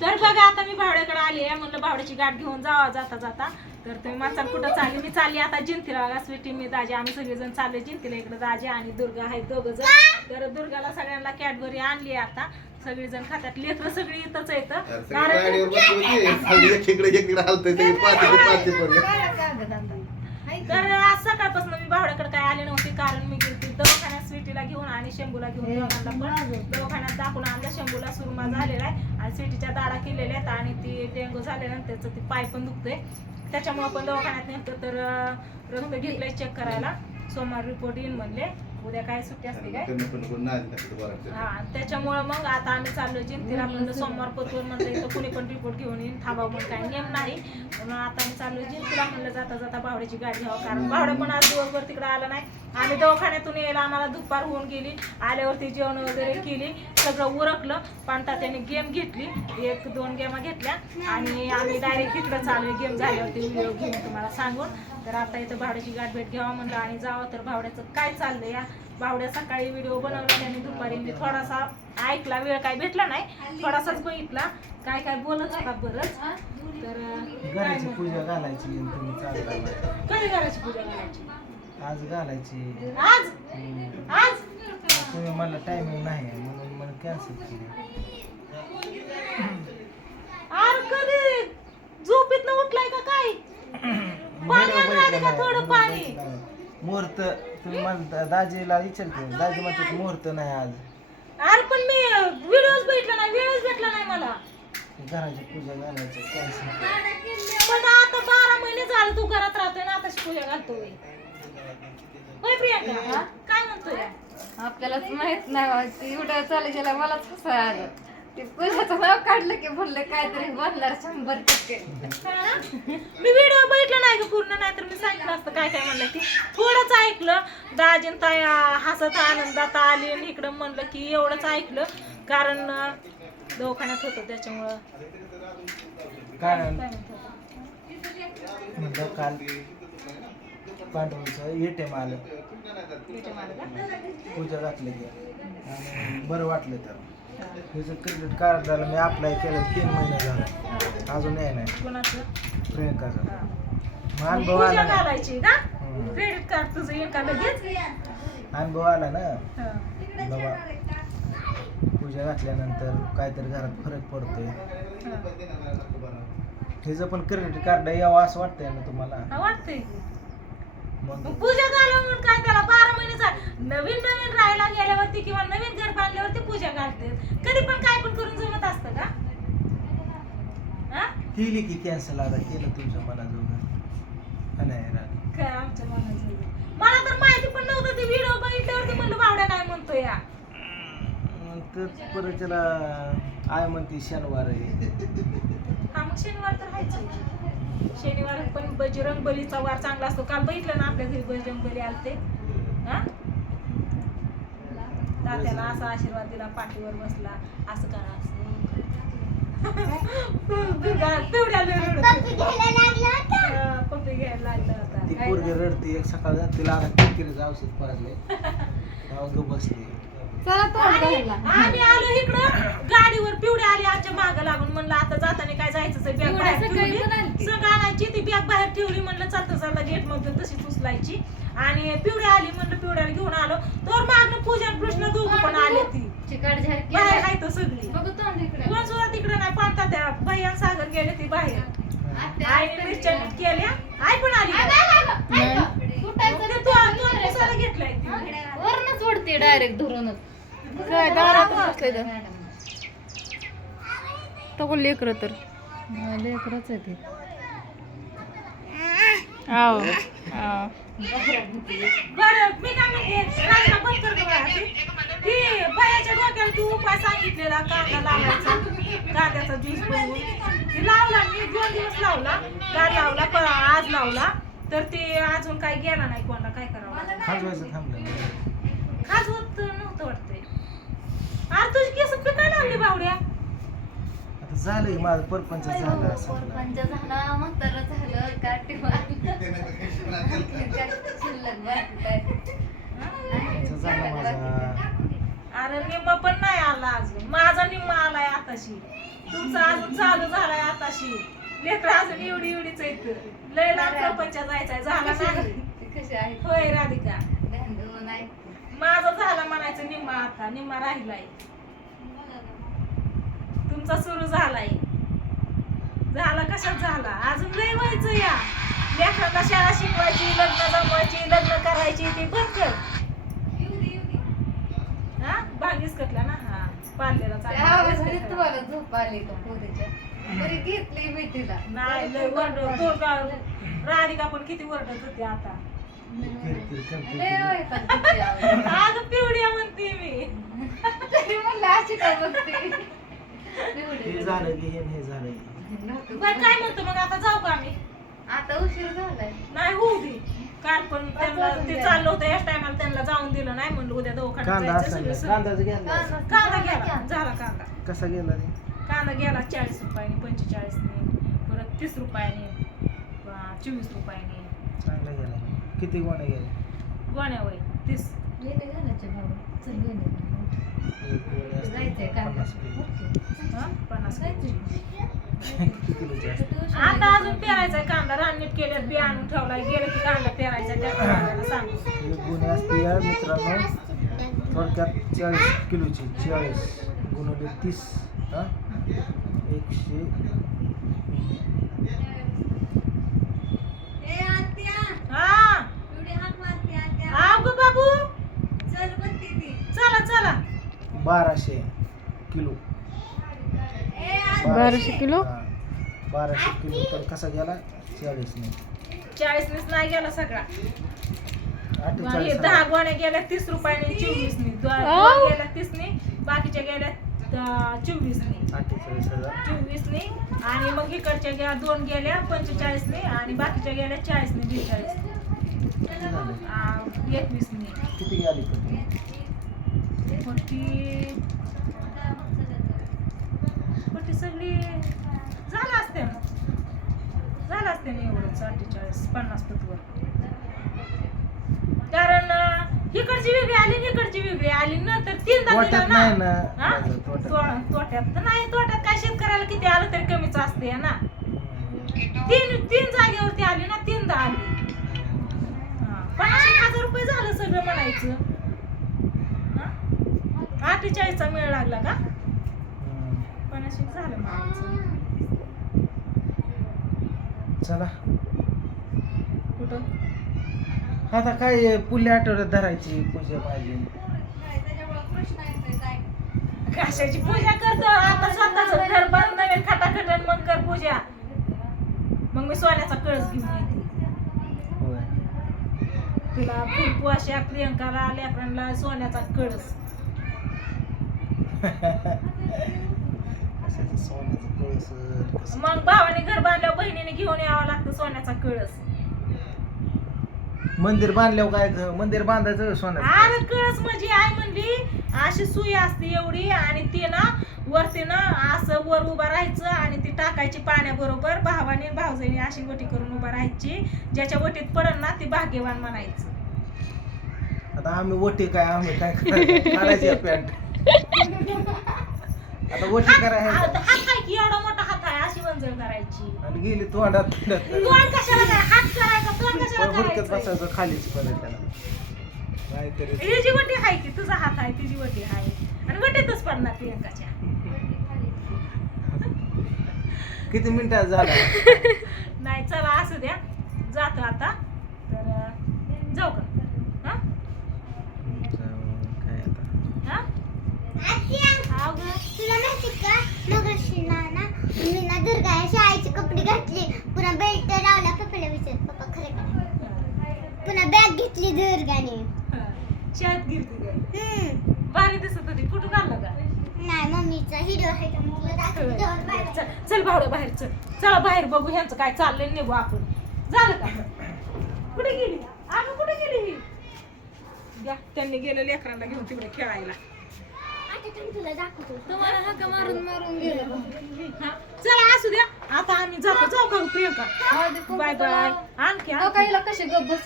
तर बघा आता मी भावड्याकडे आली आहे. म्हणलं भावड्याची गाठ घेऊन जावा जाता जाता. तर तुम्ही माझा कुठं चालली? मी चालली आता जिंतीला. बघा स्वीटी मी दाजी आम्ही सगळेजण चालले जिंतीला. इकडे दाजी आणि दुर्गा आहेत दोघं जण. तर दुर्गाला सगळ्यांना कॅडबरी आणली आहे आता. सगळेजण खात्यात. लेकरं सगळी इथंच येतं कारण तर आज सकाळपासून मी भावड्याकडे काय आले नव्हते. कारण मी स्वीटीला घेऊन आणि शंभूला घेऊन दोघांना पण दवाखान्यात दाखवून आणलं. शंभूला सुरमा झालेला आहे आणि स्वीटीच्या दाडा केलेल्या आहेत आणि ती डेंगू झाल्यानंतर त्याचं ती पाय पण दुखतोय. त्याच्यामुळे पण दवाखान्यात नेमकं तर अं, रक्त घेतलंय चेक करायला. सोमवार रिपोर्ट येईन म्हणले. उद्या काय सुट्टी असते काय. हा त्याच्यामुळं मग आता आम्ही चाललो जिंतीला म्हणलं सोमवार पतवर म्हणलं इथं कुणी पण रिपोर्ट घेऊन येईन थांबावं म्हणून काही नियम नाही. म्हणून आता आम्ही चाललो जिंतीला म्हणलं जाता जाता भावड्याची गाडी घ्यावं कारण भावड्या पण आज दिवसभर तिकडे आला नाही. आम्ही दवाखान्यातून यायला आम्हाला दुपार होऊन गेली. आल्यावरती जेवण वगैरे केली. सगळं उरकलं. पण त्याने गेम घेतली. एक दोन गेमा घेतल्या. आणि आम्ही डायरेक्ट इकडं चालू गेम झाल्यावरती व्हिडिओ घेऊन तुम्हाला सांगून. तर आता इथं भावड्याची गाठ भेट घ्यावं म्हणलं आणि जावं तर भावड्याचं काय चाललंय या? भावड्या सकाळी व्हिडिओ बनवला त्यांनी. दुपारी मी थोडासा ऐकला. वेळ काय भेटला नाही. थोडासाच बघितला. काय काय बोलत होता बरंच. तर घराची? पूजा घालायची आणि कधी घराची पूजा करायची आज घालायची. आज? हम्म. आज? तुम्ही मला टायमिंग नाही आहे म्हणून मला कॅन्सल केली. कधी? झोपेत उठलाय का काय? पाणी व्हिडिओ आणलं बघितला का नाही, थोडं व्हिडिओ पाणी? बघितला नाही. मुहूर्त तुम्ही म्हणता दाजीला विचारते दाजी म्हणतात मुहूर्त नाही आज. अरे पण मी व्हिडिओज बघितला नाही वेळच भेटला नाही मला. घराची पूजा घालायची कॅन्सल पण आता बारा महिने झाले तू घरात राहतोय ना घालतोय काय म्हणतोय? आपल्यालाच माहीत नाही ती एवढं चालू गेला मलाच हसा आलं. ते पूजाचं नाव काढलं की म्हणलं काहीतरी बोलणार शंभर टक्के? मी व्हिडिओ बघितला नाही ग पूर्ण नाही तर मी सांगितलं असतं काय काय म्हणलं ती. थोडंच ऐकलं. दाजीन ताई हसत आनंदात आली आणि इकडं म्हणलं की एवढंच ऐकलं. कारण अं, दवाखान्यात होतं त्याच्यामुळं. काय म्हणत होता? म्हणलं काल पांडवांचं एटीएम आलं? पूजा घातली की. आणि बरं वाटलं तर. त्याचं क्रेडिट कार्डाला मी अप्लाय केलं तीन महिने झाले. अजून याय नाही. प्रियंकाचं. मग अनुभव आला ना? घालायची का हम्म. क्रेडिट कार्ड तुझं एका लगेच अनुभव आला ना. बाबा पूजा घातल्यानंतर काहीतरी घरात फरक पडतोय. हा. पण क्रेडिट कार्ड यावं असं वाटतंय ना तुम्हाला? हा, वाटतंय. मग पूजा घालव म्हणून काय त्याला? बारा महिने झाले नवीन नवीन राहायला गेल्यावरती किंवा नवीन घर बांधल्यावरती पूजा घालते. कधी पण काय पण करून जमत असतं का? हा? केली की कॅन्सल आता केलं तुमच्या मनाजोगं नाही. काय आमच्या मनाचं मला तर माहिती पण नव्हतं ते व्हिडिओ बघितल्यावरती म्हणलं बावड्या काय म्हणतो या. मग तर परत त्याला आय म्हणते शनिवार आहे. हा मग शनिवार तर व्हायचं शनिवार पण बजरंग बलीचा वार चांगला असतो. काल बघितलं ना आपल्या घरी बजरंग बली आलते? हा? तात्याला असा आशीर्वाद दिला पाठीवर बसला. असं करा. हा, पप्पी घ्यायला लागला ती होता पोरगी रडते एक सकाळ तिला आता किरकिरीचं औषध पाजले तेव्हा ग बसली. चला तोंड आणि धरायला. आम्ही आलो इकडं. गाडीवर पिवडी आली आमच्या मागं लागून. म्हणलं आता जाताना काय जायचं? बॅग पिवड्या बाहेर सकाळी ठेवली. पण आलती. सगळं आणायची. ती बॅग बाहेर ठेवली. म्हणलं चालतं चालतं गेटमध्ये तशीच उचलायची. आणि पिवडी आली. म्हणलं पिवड्याला घेऊन आलो. तर मागणं पूजा आणि कृष्ण दोघं पण आले. ती चिकट झरकी बाहेर आहे तर सगळी. बघू तोंड इकडे. कोण सुद्धा तिकडे नाही पाहता त्या भैया सागर गेले ती बाहेर. आईने मिरच्या नीट केल्या. आई पण आली. मग ते तू तू पुसायला घेतलाय. ती. वरनच उडते डायरेक्ट धरूनच. काय दारात बसले तर तो लेकर तर. लेकरच आहे ते. आव. आव. ती. ती बायाच्या डोक्याला तू उपाय सांगितलेला कांदा लावायचा कांद्याचा ज्यूस बनवून. ती लावला मी दोन दिवस लावला लावला पण आज लावला तर ते अजून काही गेला नाही कोणाला काय करावं? खाजवायचं थांबलं. खास होत नव्हतं वाटतंय. अरे तुझी केस पिकायला लागली बावड्या? आता झालं की माझं परपंच झालं असं पंच झाला म्हातारा झालं परपंच झालं माझा. अरे निम्मा पण नाही आला अजून. माझा निम्मा आलाय आताशी. तुमचं अजून चालू झालाय आताशी. लेकर अजून एवढी एवढीच आहेत लय लांब प्रपंच जायचंय. झाला नाही. ती कशी आहे? होय राधिका. माझा झाला म्हणायचं निम्मा आता निम्मा राहिलाय. तुमचा सुरू झालाय. झाला कशात झाला? अजून लय व्हायचं या. लेकरांना शाळा शिकवायची लग्न जमवायची लग्न करायची ती बंद कर. हा? बागीस कटला ना हा. पार्लेला तुम्हाला झोप आली का पोरीच्या बरी घेतली मी तिला. नाही लय वरड राधिका पण किती वरडत होती आता. आज पिवड्या म्हणते मी. तरी म्हणलं अशी का बघते हे झालं की हे हे झालं की. बरं काय म्हणतो मग? आता जाऊ का आम्ही? आता उशीर झालाय. नाही होऊ दे. काल पण त्यांना ते चाललं होतं याच टायमाला त्यांना जाऊन दिलं नाही म्हणलं उद्या दवाखान्यात कांदा जायचं असेल सगळं ना? कांदाच घ्यायला कांदा गेला झाला कांदा. कसा गेला रे? कांदा गेला चाळीस रुपयाने पंचेचाळीसने परत तीस रुपयाने अं, चोवीस रुपयाने. चांगला गेला. किती गोण्या गेल्या? गोण्या वय तीस. घेणे घालायचे भाऊ चल जायचंय काय पन्नास किलो. हं? पन्नास किती किलोची. असते आता अजून पेरायचा कांदा. राननीट केल्यात बी आणून ठेवलाय. गेलं की कांदा पेरायचा त्या कांद्याला सांगू. एक गुन्हे असते या मित्रांनो. थोडक्यात चाळीस किलोची चाळीस गुणवले तीस हा? एकशे हा हा गो बाबू चला चला. बाराशे किलो. बाराशे किलो? हा. बाराशे किलो तर कसा गेला? चाळीस ने चाळीसनीच नाही गेला सगळा. हे दहा हजार. गोण्या गेल्या तीस रुपयाने चोवीसनी. दो- आव. दोन गेल्या तीसनी. बाकीच्या गेल्या अं, चोवीसनी. अठ्ठेचाळीस हजार. चोवीसनी. आणि मग इकडच्या गेल्या दोन गेल्या पंचेचाळीसनी. आणि बाकीच्या गेल्या चाळीसनी बेचाळीस झाले? एकवीसनी. किती गेली पण पट्टी सगळी झालं असते ना झालं असते ना एवढंच अठ्ठेचाळीस पन्नास पतवर कारण इकडची वेगळी आली इकडची वेगळी आली नंतर तीनदा तोट्यात दिलं ना ना हा? तोट्यात नाही. तो- तोट्यात तर नाही तोट्यात काय शेतकऱ्याला किती आलं तरी कमीच असते ना. तीन तीन जागेवरती आली ना तीनदा आली हा. पन्नास एक हजार रुपये झालं सगळं म्हणायचं? अठ्ठेचाळीसचा मेळ लागला का. पन्नास एक झालं चला. कुठं? आता काय पुढल्या आठवड्यात धरायची पूजा पाहिजे. कशाची पूजा करतो? आता स्वतःच घर बांध नवीन खटाखट मग कर पूजा. मग मी सोन्याचा कळस घेऊन येते होय. तुला फुलपोशा प्रियंकाला लेकरांना सोन्याचा कळस. सोन्याचं कळस कसं मग भावाने घर बांधल्यावर बहिणीने घेऊन यावं लागतं सोन्याचा कळस. मंदिर बांधल्यावर काय ग- मंदिर बांधायचं सोन्याचं अरे कळस? म्हणजे आई म्हणली अशी सुई असते एवढी आणि ती ना वरती ना असं वर उभा राहायचं आणि ती टाकायची पाण्याबरोबर. भावाने भावजाईने अशी वटी करून उभा राहायची ज्याच्या वटीत पडल ना ती भाग्यवान म्हणायचं. आता आम्ही वटी काय आम्ही काय करायचं? पॅन्ट. आता वटी करायचं हात हात की एवढा मोठा हात आहे? अशी वंजळ करायची. आणि गेली तोंडात. तोंड कशाला काय हात करायचा तोंड कशाला हुडकत करायचं? बसायचं खालीच परत त्याला. नाहीतरी ही जी वटी आहे की तुझा हात आहे तिची वटी आहे. आणि वटीतच पडणार प्रियंकाच्या. किती मिनिटात झाला? नाही चला असू द्या. जातो आता. तर अं, जाऊ का हा काय आता हा हाव गं. तुला माहिती का? मगाशी ना ना मी ना दुर्गा शाळेचे कपडे घातले. पुन्हा बेल्ट लावला पप्पाला विचार. पप्पा खरं का पुन्हा बॅग घेतली दुर्गाने. हा. शाळेत काय? हम्म. भारी दिसत होती. का? नाही मम्मीचा हिरो आहे का मग दाखवते बाहेर. चल चल भावड्या बाहेर चल. चला बाहेर बघू ह्यांचं काय चाललंय निघू आपण. झालं का? कुठे गेली? आपण कुठे गेली ही? द्या त्यांनी गेलं लेकरांना घेऊन तिकडे खेळायला. तुम्हाला हाका मारून मारून गेलं. हा, चला असू द्या. आता आम्ही जातो. जाऊ का प्रियंका. बाय बाय आणखी हो काहीला कशी गप बसून